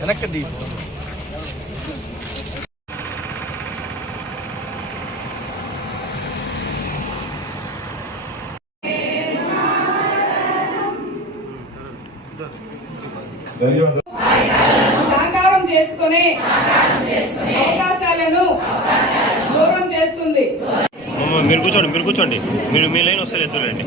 వెనక్కి సాకారం చేసుకునే అవకాశాలను దూరం చేస్తుంది. అమ్మ, మీరు కూర్చోండి మీరు కూర్చోండి. మీరు మీ లైన్ వస్తే ఎద్దురండి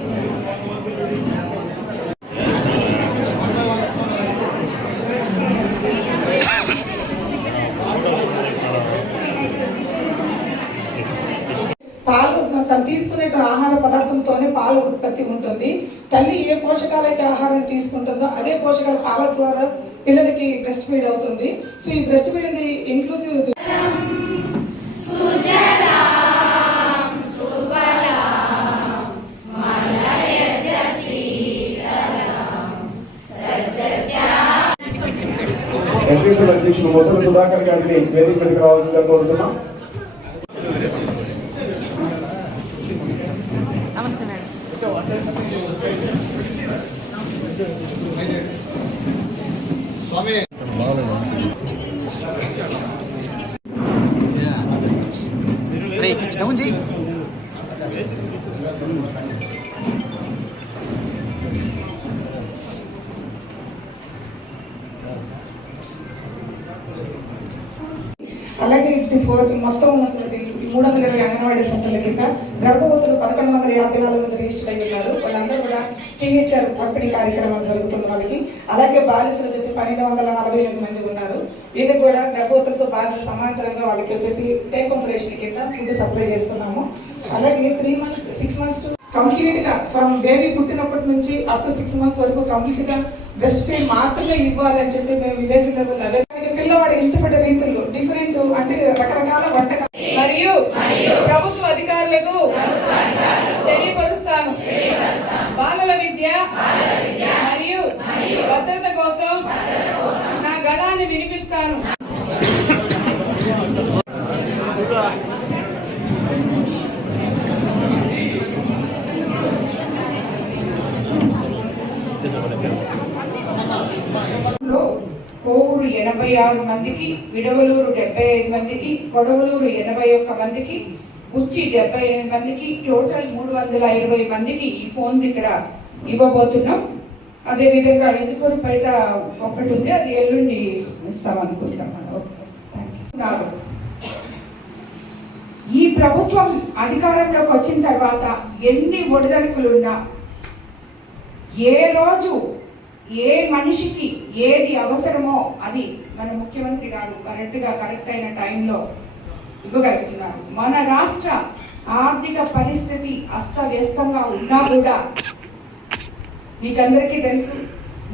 పాలు తను తీసుకునే ఆహార పదార్థంతోనే పాలు ఉత్పత్తి ఉంటుంది. తల్లి ఏ పోషకాలు అయితే ఆహారం తీసుకుంటుందో అదే పోషకాలు పాల ద్వారా పిల్లలకి బ్రెస్ట్ ఫీడ్ అవుతుంది. సో ఈ బ్రెస్ట్ ఫీడ్ అనేది ఇంక్లూసివ్ ఎంపీపీ అధ్యక్షులు మొసలు సుధాకర్ గారిని వేదిక మీదకి రావాల్సిందిగా కోరుతున్నాం. డౌన్ చేయి అలాగే ఇది ఫోర్ మొత్తం మూడు వందల ఇరవై అంగన్వాడీ సెంటర్ల కింద గర్భవతులు పదకొండు వందల యాభై నాలుగు మంది రిజిస్టర్ అయి ఉన్నారు. వాళ్ళందరూ కూడా టీహెచ్ఆర్ పంపిణీ కార్యక్రమం జరుగుతుంది వాళ్ళకి అలాగే బాధితులు వచ్చేసి పన్నెండు వందల నలభై ఎనిమిది మంది ఉన్నారు. వీళ్ళకి కూడా గర్భవతులతో బాగా సమాంతరంగా వాళ్ళకి వచ్చేసి టేక్ హోమ్ రేషన్ కింద ఫుడ్ సప్లై చేస్తున్నాము. అలాగే three months six months to కంప్లీట్గా ఫ్రమ్ బేబీ పుట్టినప్పటి నుంచి అప్ సిక్స్ మంత్స్ వరకు కంప్లీట్గా బ్రెస్ట్ ఫీడ్ మాత్రమే ఇవ్వాలని చెప్పి మేము విలేజ్ లెవెల్ పిల్లవాడు ఇష్టపడే రీతుల్లో డిఫరెంట్ అంటే రకరకాల వంట ముప్పై ఆరు మందికి విడవలూరు డెబ్బై ఐదు మందికి కొడవలూరు ఎనభై ఒక్క మందికి బుచ్చి డెబ్బై ఎనిమిది మందికి టోటల్ మూడు వందల ఇరవై మందికి ఈ ఫోన్స్ ఇక్కడ ఇవ్వబోతున్నాం అదే విధంగా ఎందుకూరుపేట ఒకటి ఉంది అది ఎల్లుండి ఇస్తాం అనుకుంటున్నాం ఓకే, యూ. ఉన్నారు. ఈ ప్రభుత్వం అధికారంలోకి వచ్చిన తర్వాత ఎన్ని ఒడిదడుకులున్నా ఏ రోజు ఏ మనిషికి ఏది అవసరమో అది మన ముఖ్యమంత్రి గారు కరెక్ట్గా కరెక్ట్ అయిన టైంలో ఇవ్వగలుగుతున్నారు. మన రాష్ట్ర ఆర్థిక పరిస్థితి అస్తవ్యస్తంగా ఉన్నా కూడా మీకందరికీ తెలుసు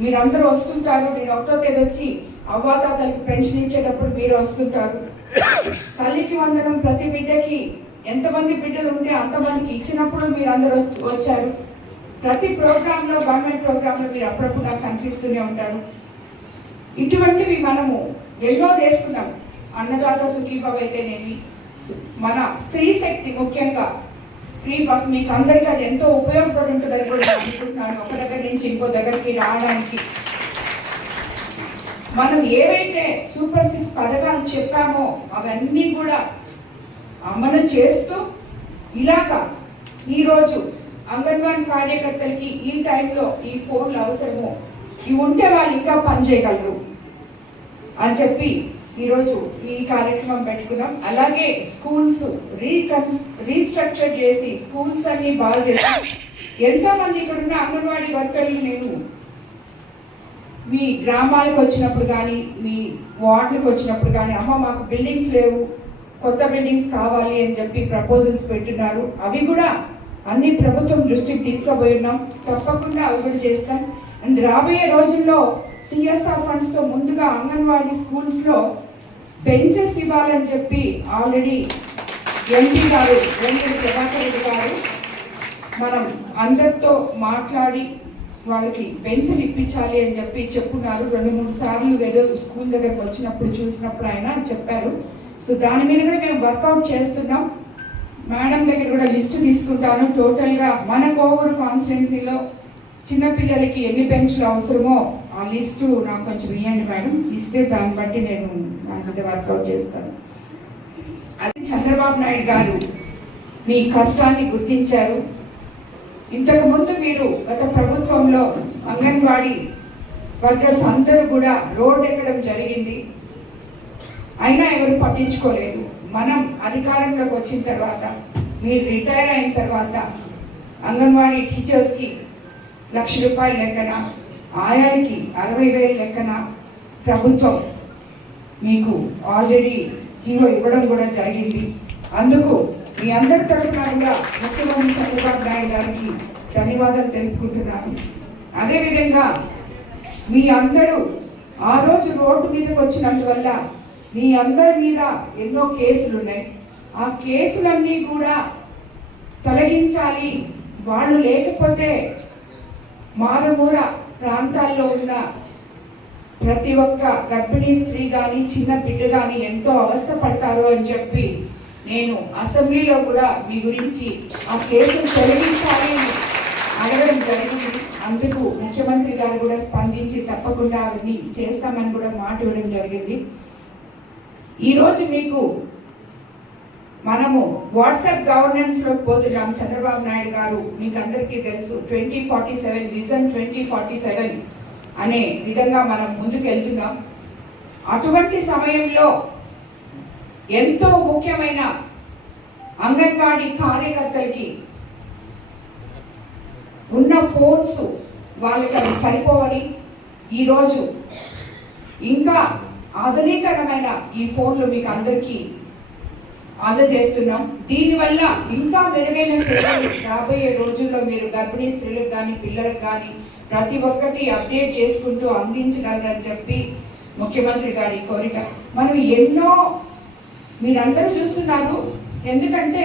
మీరందరూ వస్తుంటారు మీరు ఒకటో తేదీ వచ్చి అవ్వాతాతలకి పెన్షన్ ఇచ్చేటప్పుడు మీరు వస్తుంటారు. తల్లికి వందనం ప్రతి బిడ్డకి ఎంతమంది బిడ్డలు ఉంటే అంతమందికి ఇచ్చినప్పుడు మీరు అందరూ వచ్చి- వచ్చారు. ప్రతి ప్రోగ్రామ్లో గవర్నమెంట్ ప్రోగ్రామ్లో మీరు అప్పుడప్పుడు నాకు కనిపిస్తూనే ఉంటారు. ఇటువంటివి మనము ఎన్నో చేసుకున్నాం. అన్నదాత సుఖీభావ అయితేనేమి మన స్త్రీ శక్తి ముఖ్యంగా. ఫ్రీ బస్ మీకు అందరికీ అది ఎంతో ఉపయోగపడి ఉంటుందని కూడా అనుకుంటున్నాను. ఒక దగ్గర నుంచి ఇంకో దగ్గరికి రావడానికి. మనం ఏవైతే సూపర్ సిక్స్ పథకాలు చెప్పామో అవన్నీ కూడా అమలు చేస్తూ ఇలాగా ఈరోజు అంగన్వాడీ కార్యకర్తలకి ఈ టైంలో ఈ ఫోన్లు అవసరము ఇవి ఉంటే వాళ్ళు ఇంకా పని చేయగలరు అని చెప్పి ఈరోజు ఈ కార్యక్రమం పెట్టుకున్నాం. అలాగే స్కూల్స్ రీకన్ రీస్ట్రక్చర్ చేసి స్కూల్స్ అన్ని బాగా చేసి ఎంతో మంది ఇక్కడ ఉన్న అంగన్వాడీ వర్కర్లు నేను మీ గ్రామాలకు వచ్చినప్పుడు కానీ మీ వార్డులకు వచ్చినప్పుడు కానీ అమ్మ మాకు బిల్డింగ్స్ లేవు కొత్త బిల్డింగ్స్ కావాలి అని చెప్పి ప్రపోజల్స్ పెట్టున్నారు అవి కూడా అన్ని ప్రభుత్వం దృష్టికి తీసుకుపోయి ఉన్నాం. తప్పకుండా అభివృద్ధి చేస్తాం. అండ్ రాబోయే రోజుల్లో సిఎస్ఆర్ ఫండ్స్తో ముందుగా అంగన్వాడీ స్కూల్స్లో బెంచెస్ ఇవ్వాలని చెప్పి ఆల్రెడీ ఎంపీ గారు వెంకట ప్రభాకర్ రెడ్డి గారు మనం అందరితో మాట్లాడి వాళ్ళకి బెంచ్లు ఇప్పించాలి అని చెప్పి చెప్పున్నారు. రెండు మూడు సార్లు ఏదో స్కూల్ దగ్గరకు వచ్చినప్పుడు చూసినప్పుడు ఆయన చెప్పారు. సో దాని మీద కూడా మేము వర్కౌట్ చేస్తున్నాం. మేడం దగ్గర కూడా లిస్టు తీసుకుంటాను. టోటల్గా మన కోవూరు కాన్స్టిట్యున్సీలో చిన్నపిల్లలకి ఎన్ని పెన్షన్లు అవసరమో ఆ లిస్టు నాకు కొంచెం ఇవ్వండి మేడం. ఇస్తే దాన్ని బట్టి నేను దాని మీద వర్కౌట్ చేస్తాను. అది చంద్రబాబు నాయుడు గారు మీ కష్టాన్ని గుర్తించారు. ఇంతకు ముందు మీరు గత ప్రభుత్వంలో అంగన్వాడీ వర్కర్స్ అందరూ కూడా రోడ్ ఎక్కడం జరిగింది. అయినా ఎవరు పట్టించుకోలేదు. మనం అధికారంలోకి వచ్చిన తర్వాత మీరు రిటైర్ అయిన తర్వాత అంగన్వాడీ టీచర్స్కి లక్ష రూపాయల లెక్కన ఆయానికి అరవై వేల లెక్కన ప్రభుత్వం మీకు ఆల్రెడీ జీవో ఇవ్వడం కూడా జరిగింది. అందుకు మీ అందరి తరఫున కూడా ముఖ్యమంత్రి చంద్రబాబు నాయుడు గారికి ధన్యవాదాలు తెలుపుకుంటున్నాను. అదేవిధంగా మీ అందరూ ఆ రోజు రోడ్డు మీదకి వచ్చినందువల్ల మీ అందరి మీద ఎన్నో కేసులు ఉన్నాయి ఆ కేసులన్నీ కూడా తొలగించాలి. వాళ్ళు లేకపోతే మారుమూర ప్రాంతాల్లో ఉన్న ప్రతి ఒక్క గర్భిణీ స్త్రీ కానీ చిన్న బిడ్డ కానీ ఎంతో అవస్థ పడతారు అని చెప్పి నేను అసెంబ్లీలో కూడా మీ గురించి ఆ కేసును తొలగించాలి అడగడం జరిగింది. అందుకు ముఖ్యమంత్రి గారు కూడా స్పందించి తప్పకుండా అవన్నీ చేస్తామని కూడా మాట ఇవ్వడం జరిగింది. ఈరోజు మీకు మనము వాట్సాప్ గవర్నెన్స్లో పోతున్నాం చంద్రబాబు నాయుడు గారు మీకు అందరికీ తెలుసు twenty forty seven vision twenty forty seven అనే విధంగా మనం ముందుకు వెళ్తున్నాం అటువంటి సమయంలో ఎంతో ముఖ్యమైన అంగన్వాడీ కార్యకర్తలకి ఉన్న ఫోన్స్ వాళ్ళకి అవి సరిపోవని ఈరోజు ఇంకా ఆధునీకరమైన ఈ ఫోన్లు మీకు అందరికీ అందజేస్తున్నాం. దీనివల్ల ఇంకా మెరుగైన సేవలు రాబోయే రోజుల్లో మీరు గర్భిణీ స్త్రీలకు కానీ పిల్లలకు కానీ ప్రతి ఒక్కటి అప్డేట్ చేసుకుంటూ అందించగలరని చెప్పి ముఖ్యమంత్రి గారి కోరిక. మనం ఎన్నో మీరందరూ చూస్తున్నారు. ఎందుకంటే